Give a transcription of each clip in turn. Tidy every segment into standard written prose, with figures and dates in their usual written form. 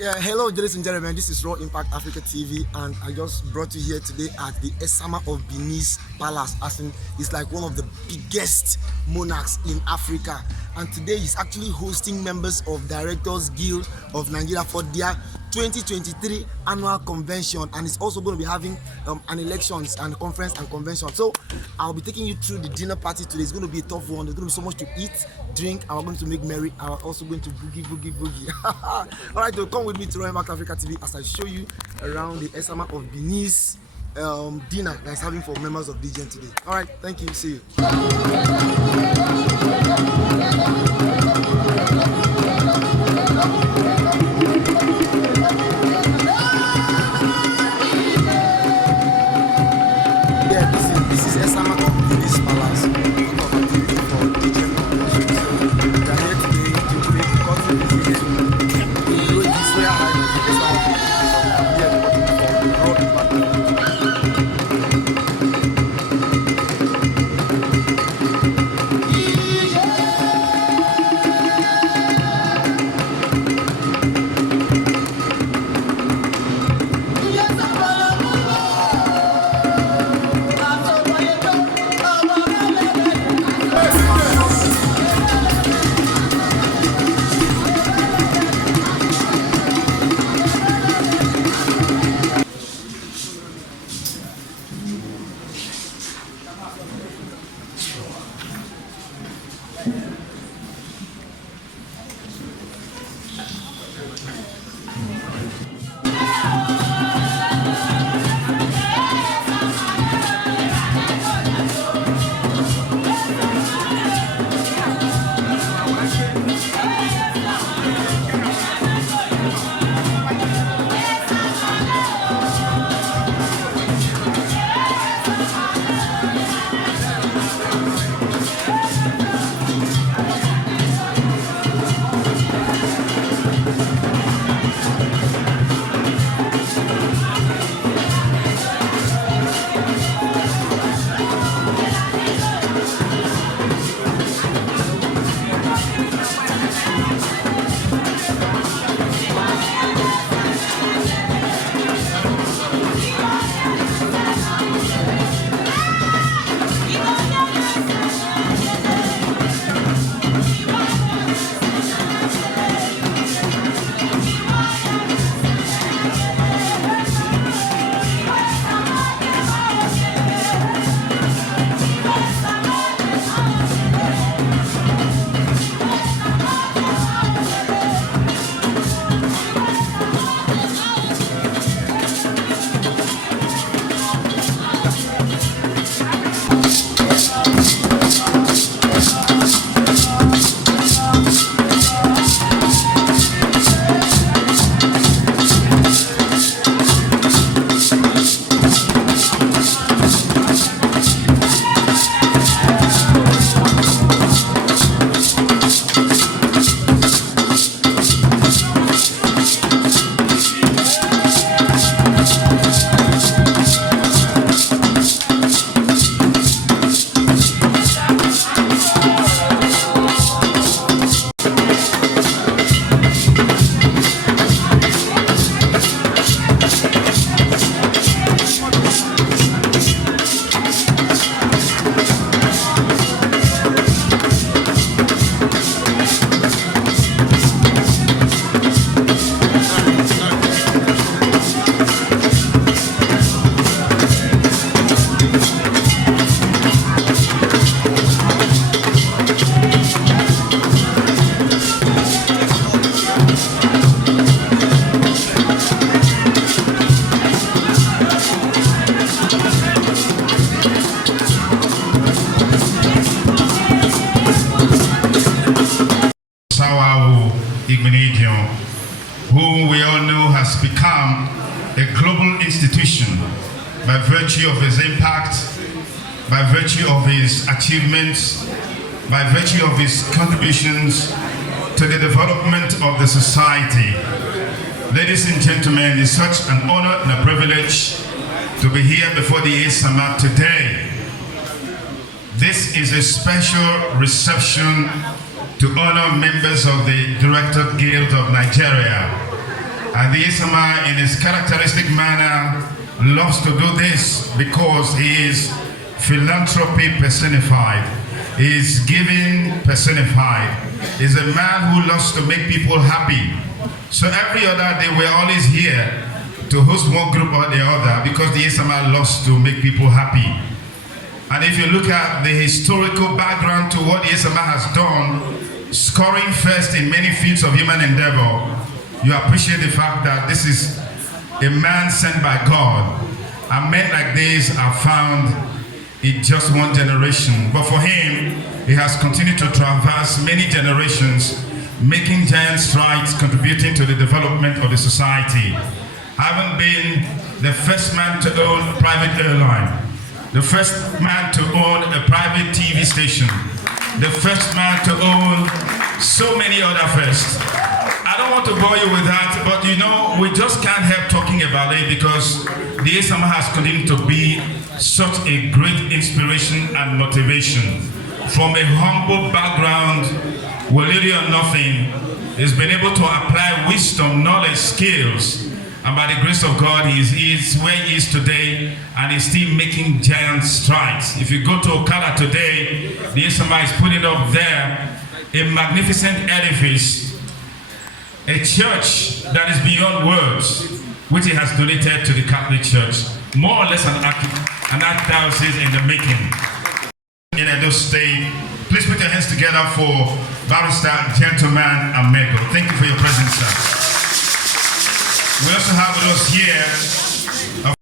Alright, hello ladies and gentlemen, this is Raw Impact Africa TV, and I just brought you here today at the Esama of Benin's Palace. As in, it's like one of the biggest monarchs in Africa, and today he's actually hosting members of Directors Guild of Nigeria for their 2023 annual convention, and it's also going to be having an elections and conference and convention. So I'll be taking you through the dinner party today. It's going to be a tough one. There's going to be so much to eat, drink, and we're going to make merry. I'm also going to boogie. All right, so come with me to Raw Impact Africa TV as I show you around the Esama of Benin's dinner that's having for members of DGN today. All right, thank you. See you. This is Esama of Benin's Palace. For DGN convention. So we are here today to make content videos. This way I like Esama of Benin. So I'm here working for Raw Impact whom we all know has become a global institution by virtue of his impact, by virtue of his achievements, by virtue of his contributions to the development of the society. Ladies and gentlemen, it's such an honor and a privilege to be here before the Esama today. This is a special reception to honor members of the Directors Guild of Nigeria. And the Esama, in his characteristic manner, loves to do this because he is philanthropy personified. He is giving personified. He's a man who loves to make people happy. So every other day we're always here to host one group or the other because the Esama loves to make people happy. And if you look at the historical background to what the Esama has done, scoring first in many fields of human endeavor, you appreciate the fact that this is a man sent by God. And men like this are found in just one generation. But for him, he has continued to traverse many generations, making giant strides, contributing to the development of the society. Having been the first man to own a private airline, the first man to own a private TV station, the first man to own so many other firsts. I don't want to bore you with that, but you know, we just can't help talking about it because the Esama has continued to be such a great inspiration and motivation. From a humble background, with little or nothing, he's been able to apply wisdom, knowledge, skills, and by the grace of God, he is where he is today, and he's still making giant strides. If you go to Okada today, the Esama is putting up there a magnificent edifice, a church that is beyond words, which he has donated to the Catholic Church. More or less an archdiocese in the making. In Edo State, please put your hands together for Barrister Gentleman Amego. Thank you for your presence, sir. We also have with us here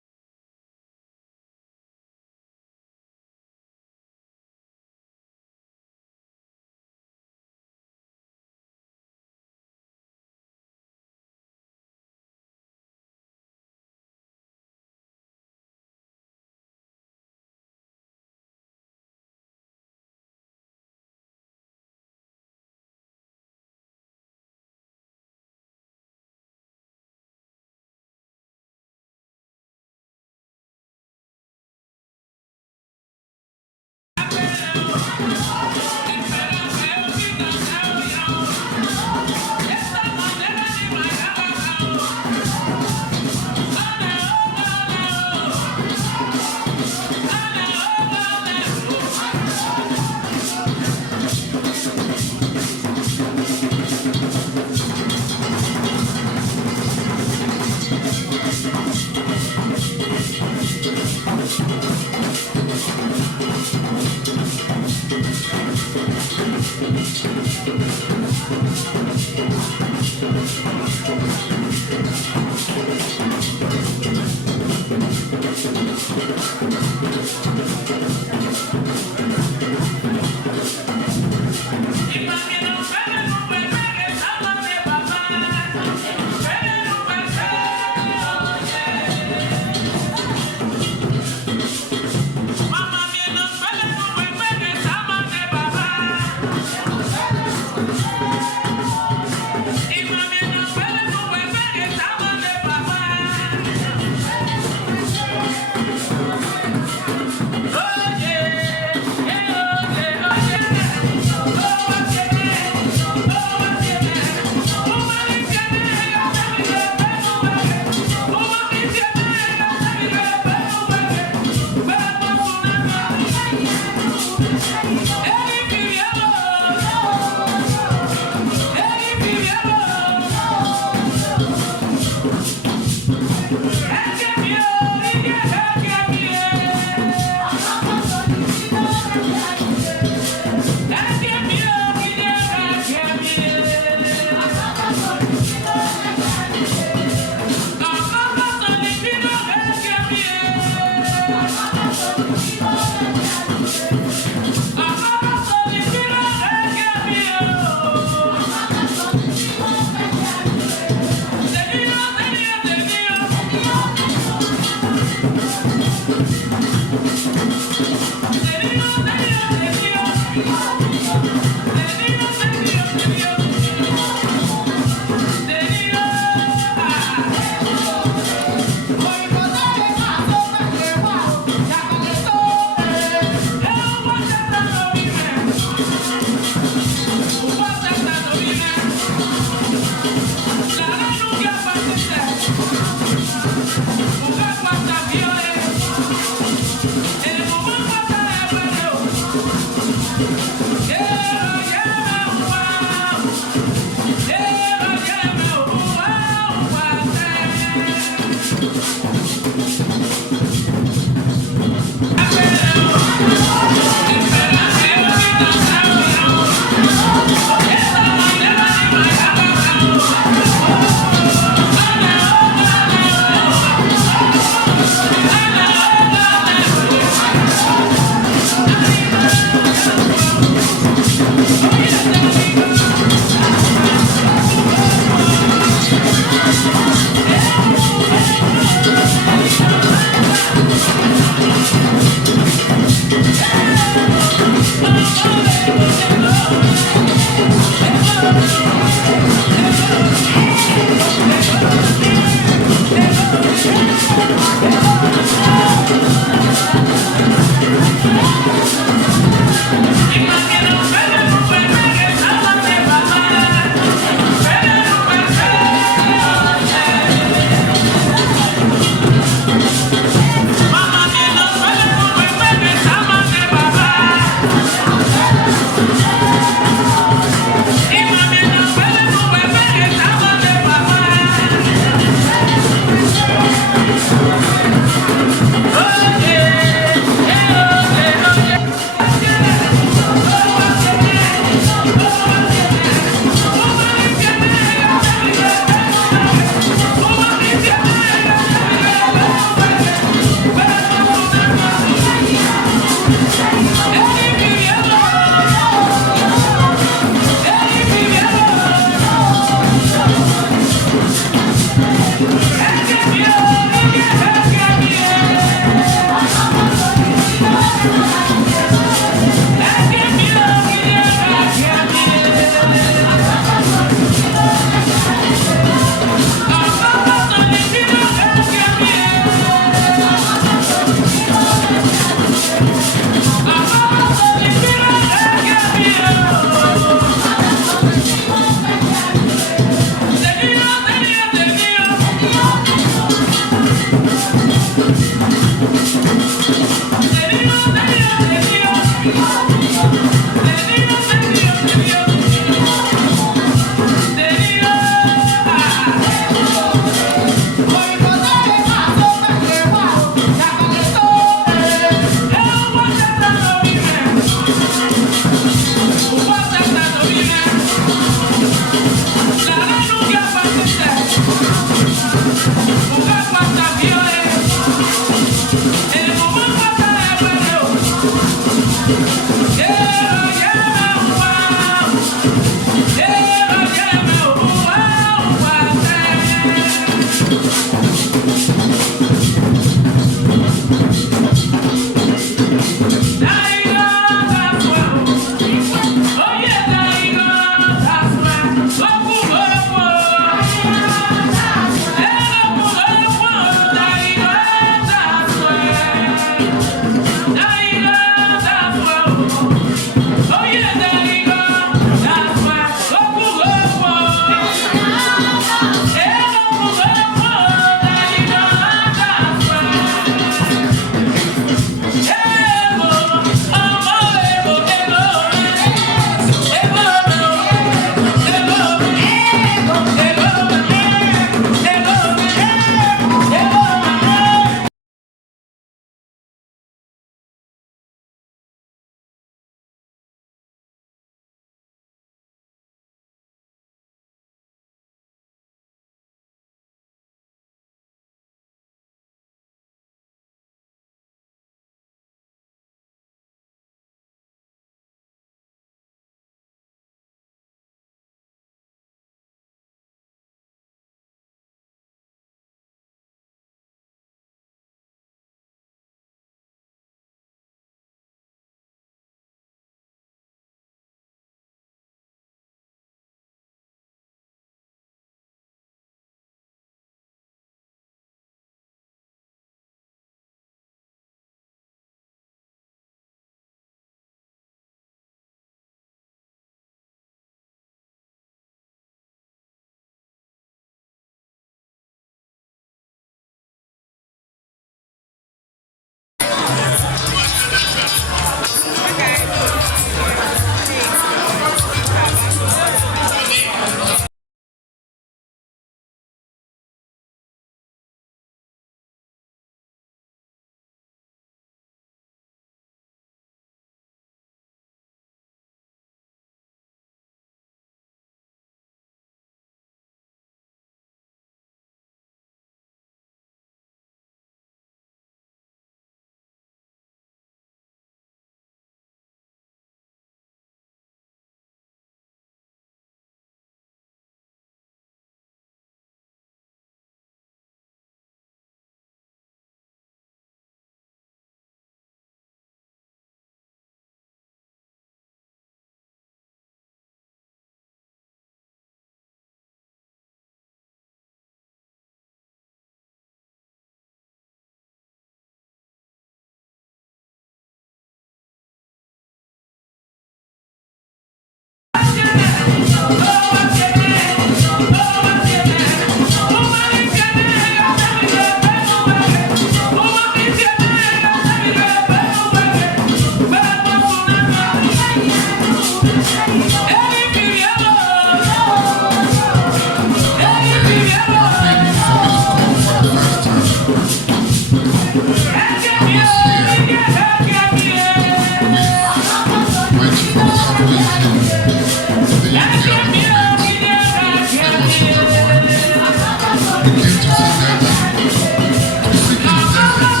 came to see Daddy, to seek his blessings.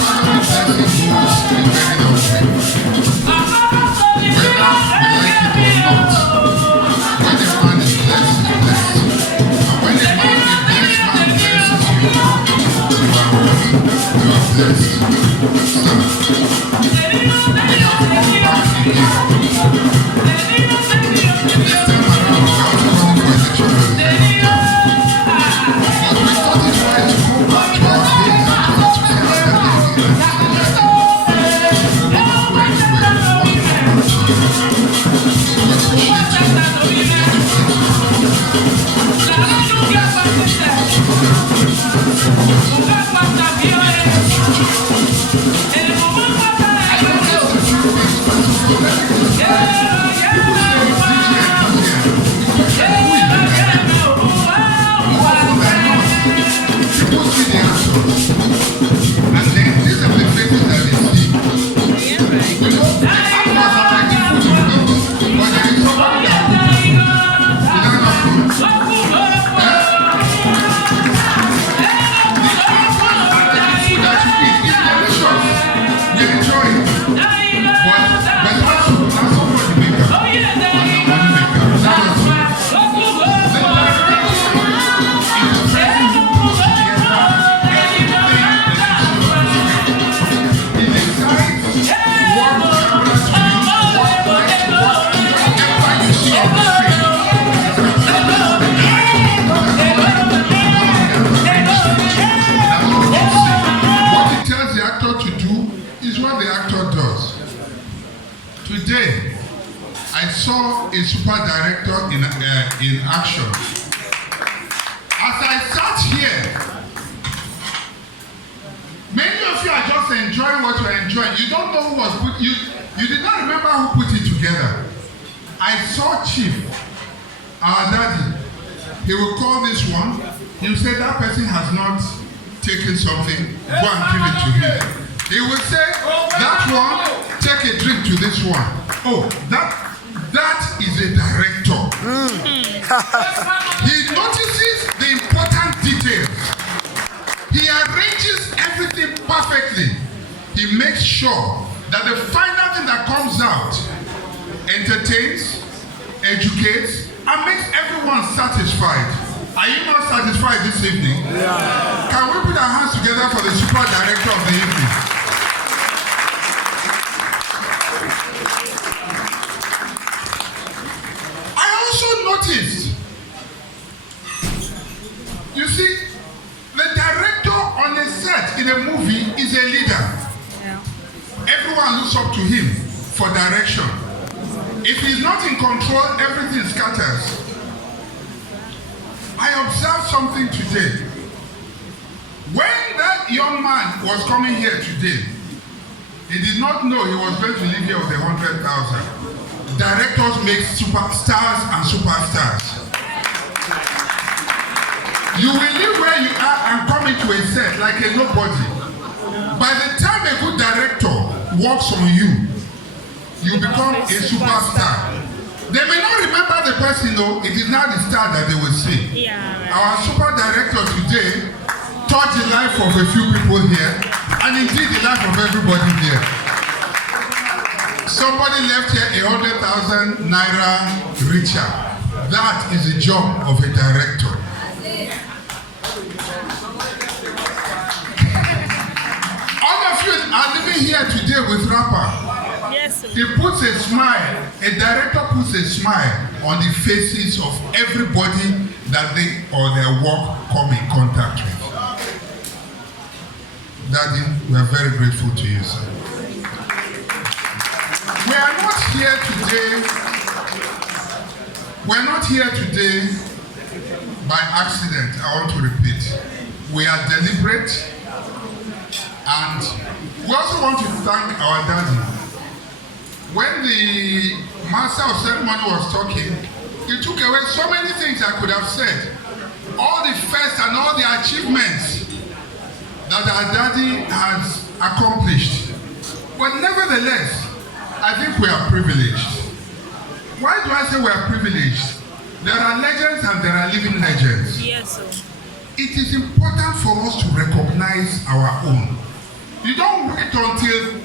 And the blessing goes in many of them. Whether we like it or not, when a man is blessed, he's blessed. And when a blessed man blesses you, you are blessed. So, this time around, we are calling for election representative. But we thought it wise to go back to our days and to see our daddy again and to see Daddy. We will not go anywhere. We want to appreciate people see the answers. And then these are the faces that they see. You know, the actors are like the food you eat, but there is somebody that cooks the food. Is that not true? The actors and the food that you eat is delicious. We enjoy it. But that's somebody maker. And the money maker. Is that not true? The director is the person who puts together everything he decides what camera to use, what light to work, whatever you see on the screen. What he tells the actor to do is what the actor does. Today, I saw a super director in action. As I sat here, many of you are just enjoying what you are enjoying. You don't know who was put you did not remember who put it together. I saw Chief, our daddy. He will call this one. He will say that person has not taken something, go and give it to him. He will say that one, take a drink to this one. Oh, that is a director. He notices the important details. He arranges everything perfectly. He makes sure that the final thing that comes out entertains, educates, and makes everyone satisfied. Are you not satisfied this evening? Yeah. Can we put our hands together for the super director of the evening? I also noticed, you see, the director on a set in a movie is a leader. Yeah. Everyone looks up to him for direction. If he's not in control, everything scatters. I observed something today. When that young man was coming here today, he did not know he was going to leave here with 100,000. Directors make superstars and superstars. You will live where you are and come into a set like a nobody. By the time a good director works on you, you become a superstar. They may not remember the person though, it is not the star that they will see. Yeah, right. Our super director today touched the life of a few people here, and indeed the life of everybody here. Somebody left here 100,000 naira richer. That is the job of a director. All of you are living here today with rapper. Yes, he puts a smile, a director puts a smile on the faces of everybody that they or their work come in contact with. Daddy, we are very grateful to you, sir. We are not here today by accident. I want to repeat. We are deliberate, and we also want to thank our daddy. When the master of ceremony was talking, he took away so many things I could have said. All the first and all the achievements that our daddy has accomplished. But nevertheless, I think we are privileged. Why do I say we are privileged? There are legends and there are living legends. Yes, sir. It is important for us to recognize our own. You don't wait until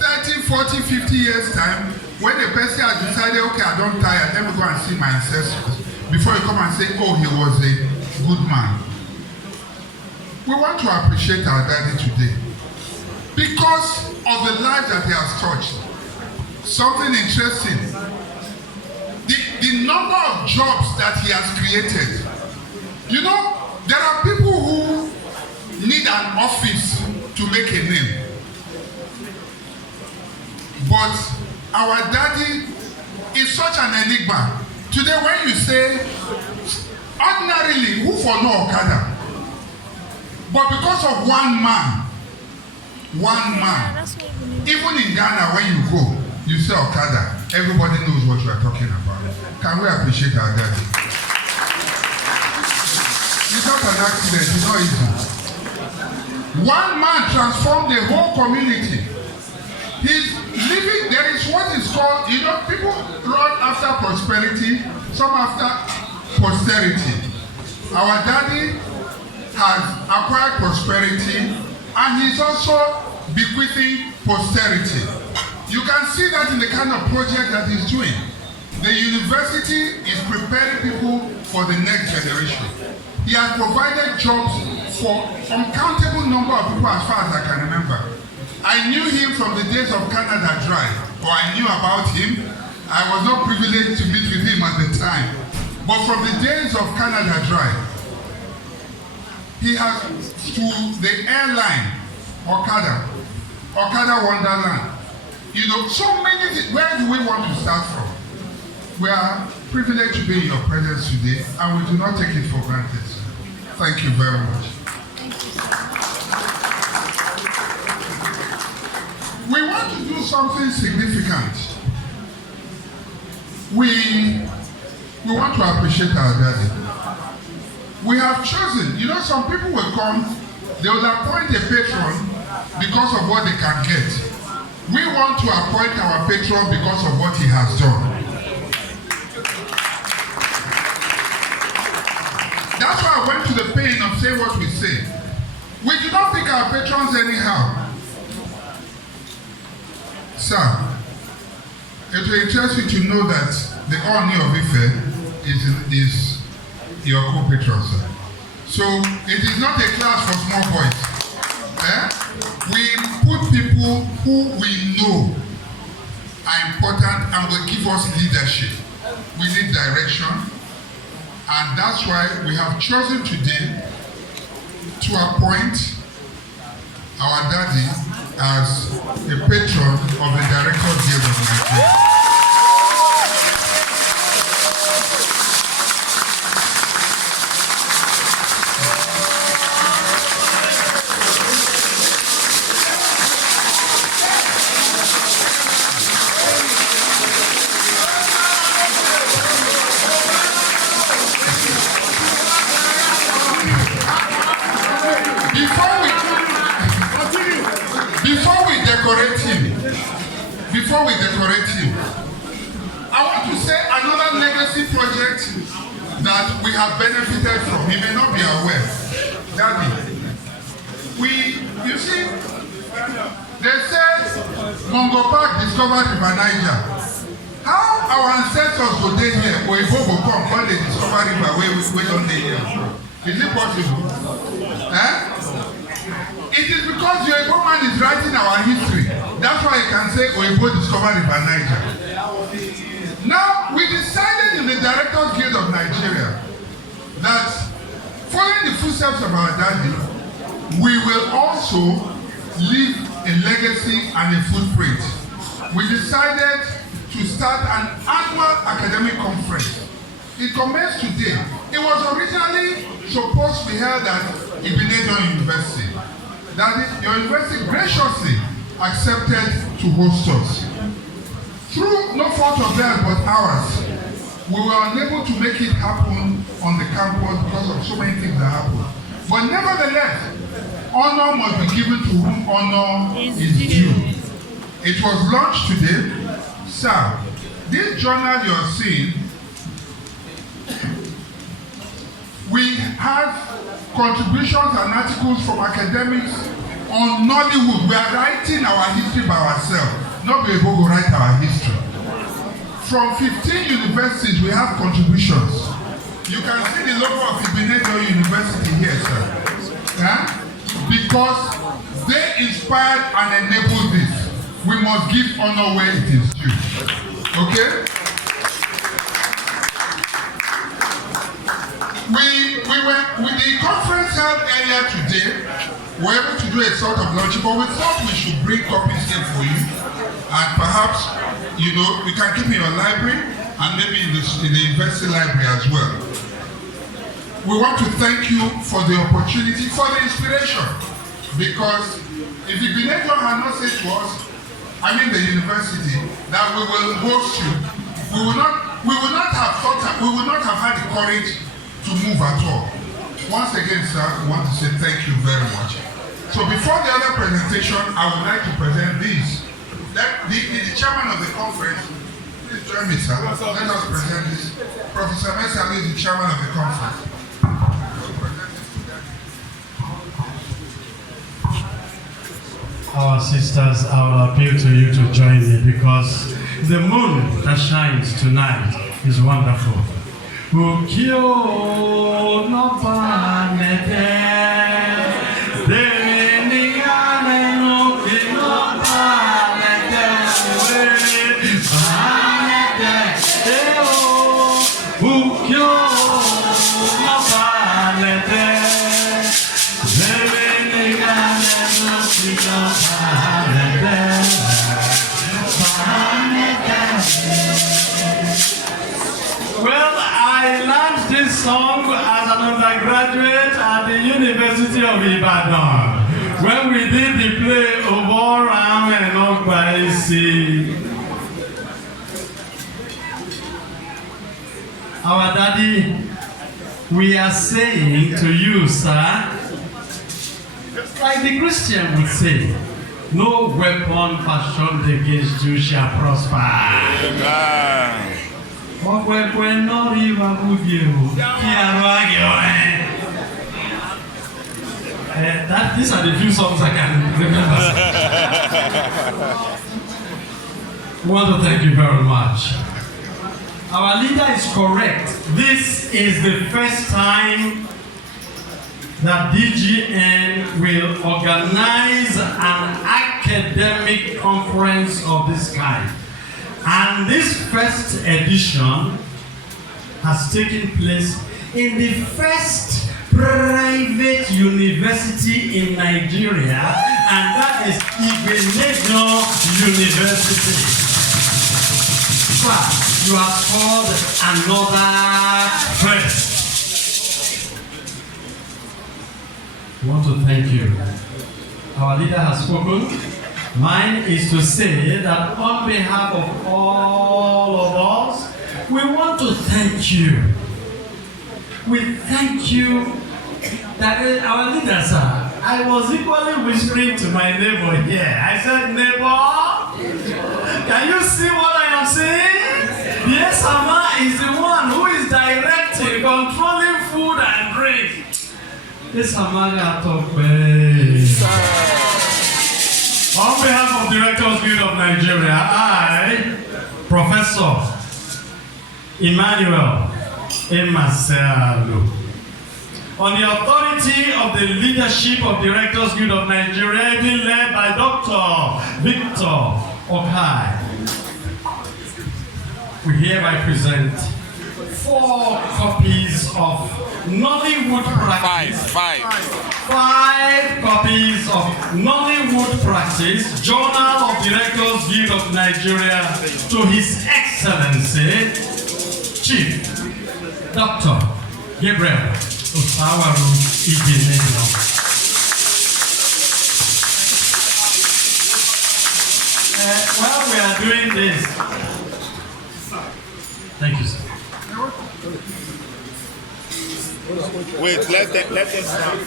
30, 40, 50 years time when a person has decided, okay, I don't tire, let me go and see my ancestors, before you come and say, oh, he was a good man. We want to appreciate our daddy today because of the life that he has touched. Something interesting. The number of jobs that he has created. You know, there are people who need an office to make a name. But our daddy is such an enigma. Today when you say, ordinarily, who for no Okada? But because of one man, even in Ghana when you go, you say Okada, everybody knows what you are talking about. Can we appreciate our daddy? It's not an accident, it's not easy. One man transformed the whole community. He's living, there is what is called, you know, people run after prosperity, some after posterity. Our daddy has acquired prosperity and he's also bequeathing posterity. You can see that in the kind of project that he's doing. The university is preparing people for the next generation. He has provided jobs for uncountable number of people as far as I can remember. I knew him from the days of Canada Drive, or I knew about him. I was not privileged to meet with him at the time. But from the days of Canada Drive, he has, to the airline, Okada Wonderland. You know, so many things. Where do we want to start from? We are privileged to be in your presence today, and we do not take it for granted. Thank you very much. We want to do something significant. We want to appreciate our daddy. We have chosen, you know, some people will come, they will appoint a patron because of what they can get. We want to appoint our patron because of what he has done. That's why I went to the pain of saying what we say. We do not pick our patrons anyhow. Sir, it will interest you to know that the Oni of Ife is your co-patron, sir. So it is not a class for small boys. We put people who we know are important and will give us leadership. We need direction, and that's why we have chosen today to appoint our daddy as a patron of the Directors Guild of Nigeria. Before we decorate him, I want to say another legacy project that we have benefited from. He may not be aware. Daddy, you see, they said Mongo Park discovered River Niger. How our ancestors go dey here, or Igbo go come when they discover River we don't dey here? Is it possible? It is because the Igbo man is writing our history. That's why you can say Oyibo discovered River Niger. Now, we decided in the Directors Guild of Nigeria that following the footsteps of our daddy, we will also leave a legacy and a footprint. We decided to start an annual academic conference. It commenced today. It was originally supposed to be held at Ibadan University. That your university graciously accepted to host us. Through no fault of theirs but ours, we were unable to make it happen on the campus because of so many things that happened. But nevertheless, honor must be given to whom honor is due. It was launched today. Sir, this journal you are seeing has contributions and articles from academics on Nollywood. We are writing our history by ourselves. Not be able to write our history. From 15 universities, we have contributions. You can see the logo of Benin University here, sir. Yeah? Because they inspired and enabled this. We must give honor where it is due. Okay? The conference held earlier today, we were able to do a sort of launch, but we thought we should bring copies here for you. And perhaps, you know, you can keep in your library and maybe in the university library as well. We want to thank you for the opportunity, for the inspiration. Because if the Benin had not said to us, I mean the university, that we will host you, we would not have thought that, we would not have had the courage to move at all. Once again, sir, we want to say thank you very much. So before the other presentation, I would like to present this. The chairman of the conference, please join me, sir. Let us present this. Professor Mesa is the chairman of the conference. Our sisters, I will appeal to you to join me because the moon that shines tonight is wonderful. Ukio no panete, devenigane no kino panete, panete, ukio no panete, devenigane no kino panete. Well, I learned this song as an undergraduate at the University of Ibadan when we did the play Oboram and Ogbaisi. Our daddy, we are saying to you, sir, like the Christian would say, no weapon fashioned against you shall prosper. Amen. These are the few songs I can remember. We want to thank you very much. Our leader is correct. This is the first time that DGN will organize an academic conference of this kind. And this first edition has taken place in the first private university in Nigeria, and that is Benin University. So, you have scored another first. I want to thank you. Our leader has spoken. Mine is to say that on behalf of all of us, we want to thank you. We thank you that our leader, sir, I was equally whispering to my neighbor here. I said, neighbor, can you see what I am saying? The Esama is the one who is directing, controlling food and drink. Esama got to pay. On behalf of Directors Guild of Nigeria, I, Professor Emmanuel Emaselu, on the authority of the leadership of Directors Guild of Nigeria, being led by Dr. Victor Okai, we hereby present 4 copies of Nollywood practice. Five copies of Nollywood practice, Journal of Directors Guild of Nigeria, to His Excellency Chief Dr. Gabriel Osawaru Ibenegno. While we are doing this, thank you, sir. Wait, let them stand.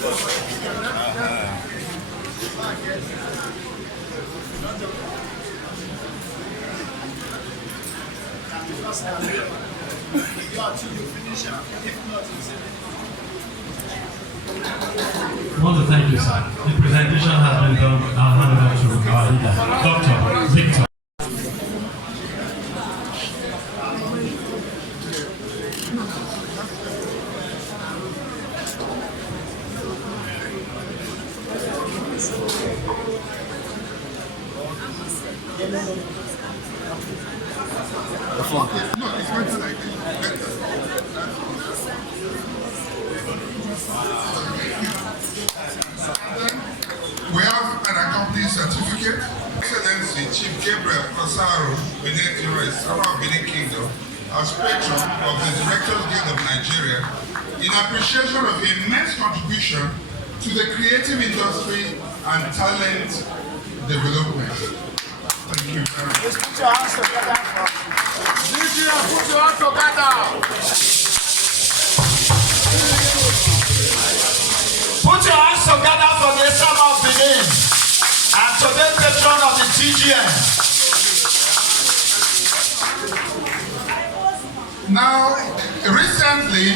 want to thank you, sir. The presentation has been done. I'll hand it over to our leader, Dr. Victor. The phone. No, it's going to like this. We have an accompanying certificate. Excellency Chief Gabriel Osaro, Benin Esama of Benin Kingdom, as patron of the Directors Guild of Nigeria, in appreciation of the immense contribution to the creative industry and talent development. Thank you very much. Let's put your hands together for Nigeria. Put your hands together. Put your hands together for the Esama of Benin and today's patron of the TGN. Now, recently,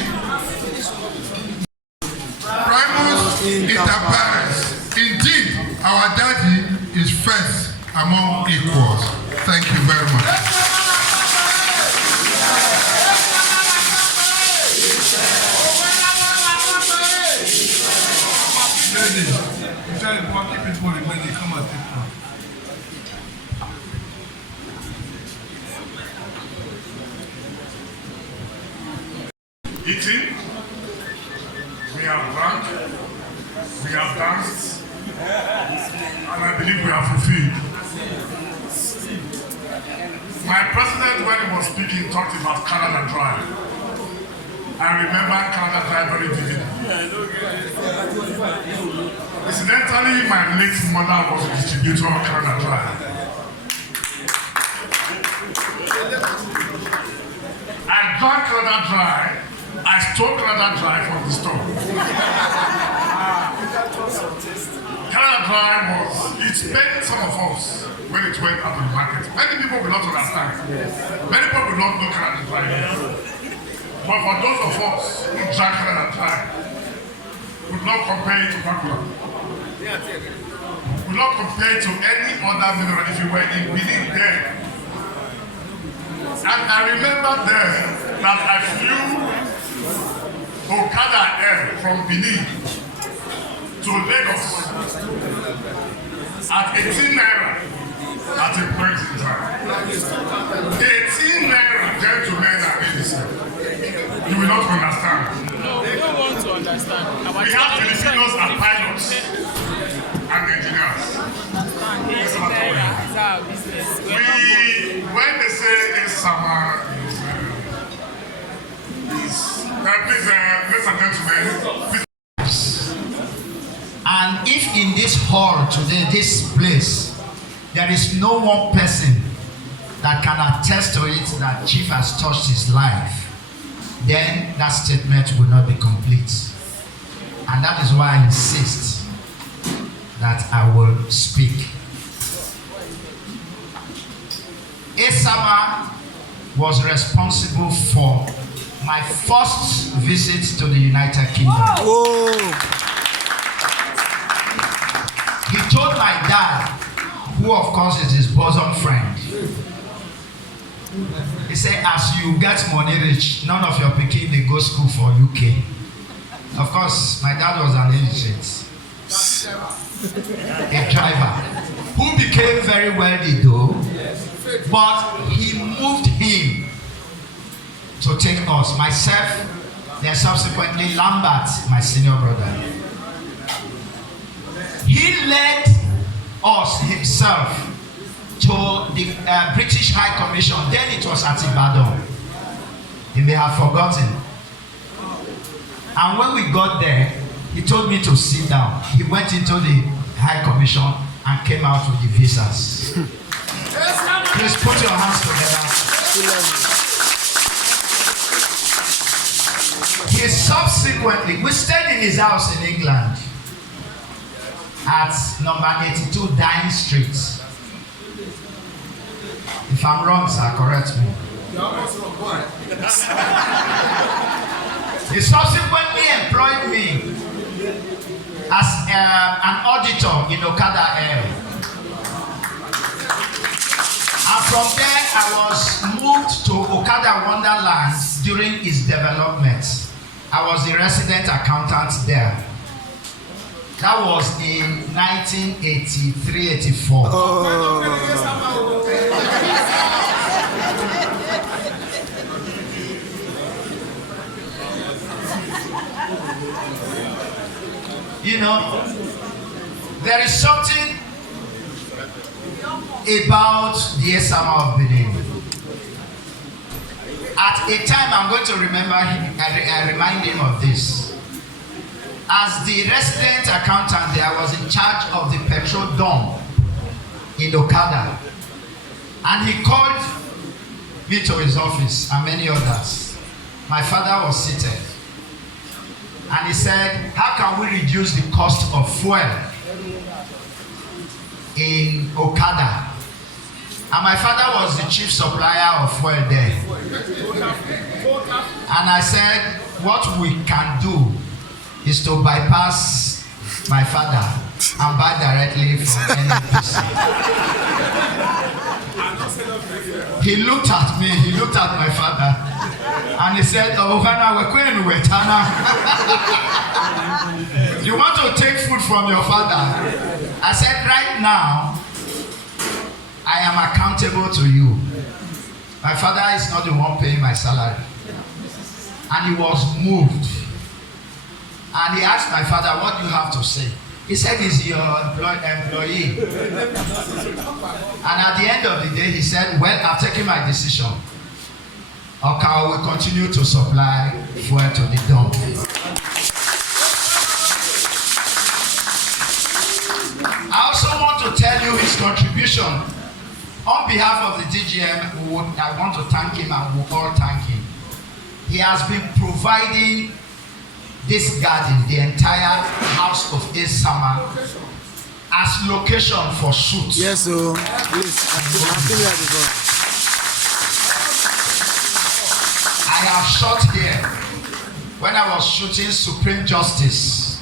Primus inter pares. Indeed, our daddy is first among equals. Thank you very much. Eating, we have drunk, we have danced, and I believe we are fulfilled. My president, when he was speaking, talked about Canada Dry. I remember Canada Dry very vividly. Incidentally, my late mother was a distributor of Canada Dry. I drank Canada Dry. I stole Canada Dry from the store. Canada Dry was, it paid some of us when it went out of the market. Many people will not understand. Many people will not know Canada Dry here. But for those of us who drank Canada Dry, we will not compare it to Coca-Cola. We will not compare it to any other mineral if you were in Benin there. And I remember there that I flew Okada Air from Benin to Lagos at 18 naira at a point in time. 18 naira, gentlemen and ladies. You will not understand. No, we don't want to understand. We have Filipinos and pilots and engineers. It's our business. When they say Esama is please, ladies and gentlemen, please. And if in this hall today, this place, there is no one person that can attest to it that Chief has touched his life, then that statement will not be complete. And that is why I insist that I will speak. Esama was responsible for my first visit to the United Kingdom. Whoa. He told my dad, who of course is his bosom friend, he said, as you get money rich, none of your pikin they go school for UK. Of course, my dad was an illiterate, a driver, who became very wealthy though, but he moved him to take us, myself, then subsequently Lambert, my senior brother. He led us himself to the British High Commission. Then it was at Ibadan. He may have forgotten. And when we got there, he told me to sit down. He went into the High Commission and came out with the visas. Please put your hands together. He subsequently, we stayed in his house in England at number 82 Dine Street. If I'm wrong, sir, correct me. He subsequently employed me as an auditor in Okada Air. And from there, I was moved to Okada Wonderland during its development. I was the resident accountant there. That was in 1983-84. You know, there is something about the Esama of Benin. At a time, I'm going to remember him, I remind him of this. As the resident accountant there, I was in charge of the petrol dump in Okada. And he called me to his office and many others. My father was seated. And he said, how can we reduce the cost of fuel in Okada? And my father was the chief supplier of fuel there. And I said, what we can do is to bypass my father and buy directly from NNPC. He looked at me, he looked at my father, and he said, oh, Hana, we're going to Tana. You want to take food from your father? I said, right now, I am accountable to you. My father is not the one paying my salary. And he was moved. And he asked my father, what do you have to say? He said, he's your employee. And at the end of the day, he said, well, I've taken my decision. Okay, I will continue to supply fuel to the dump. I also want to tell you his contribution. On behalf of the DGM, I want to thank him and we all thank him. He has been providing this garden, the entire house of Esama, as location for shoots. Yes, so please, I've been here before. I have shot here when I was shooting Supreme Justice.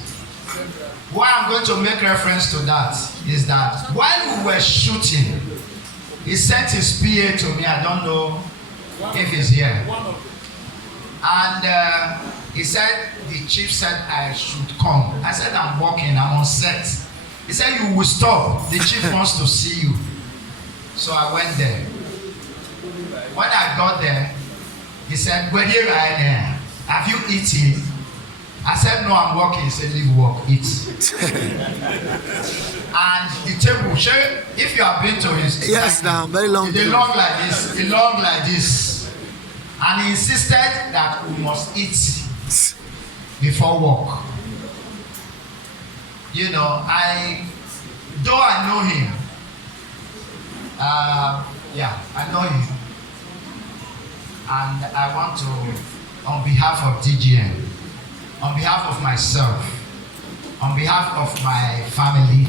Why I'm going to make reference to that is that while we were shooting, he sent his PA to me. I don't know if he's here. And he said, the chief said I should come. I said, I'm working, I'm on set. He said, you will stop. The chief wants to see you. So I went there. When I got there, he said, where you are there? Have you eaten? I said, no, I'm working. He said, leave work, eat. And the table, if you have been to his, yes, now very long. They long like this, they long like this. And he insisted that we must eat before work. You know, though I know him, yeah, I know him. And I want to, on behalf of DGM, on behalf of myself, on behalf of my family,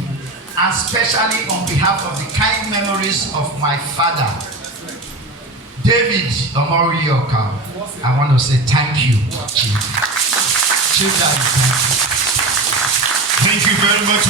and especially on behalf of the kind memories of my father, David Omorioka, I want to say thank you, Chief. Chief Daddy, thank you. Thank you very much.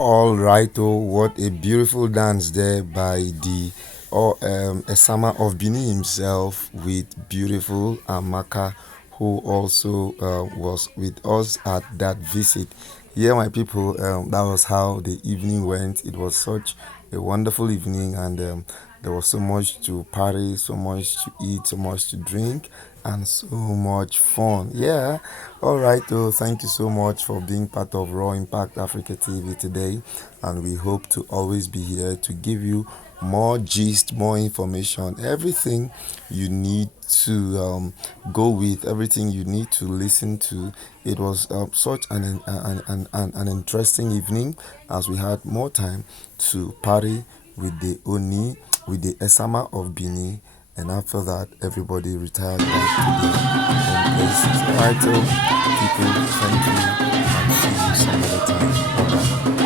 All right, oh, what a beautiful dance there by the Esama of Benin himself with beautiful Amaka, who also was with us at that visit. Yeah, my people, that was how the evening went. It was such a wonderful evening, and there was so much to party, so much to eat, so much to drink, and so much fun. Yeah. All right, though. Thank you so much for being part of Raw Impact Africa TV today, and we hope to always be here to give you more gist, more information, everything you need to go with, everything you need to listen to. It was such an interesting evening as we had more time to party with the Oni, with the Esama of Bini, and after that, everybody retired back to their own places. All right, so people, thank you, and see you some other time. Bye bye.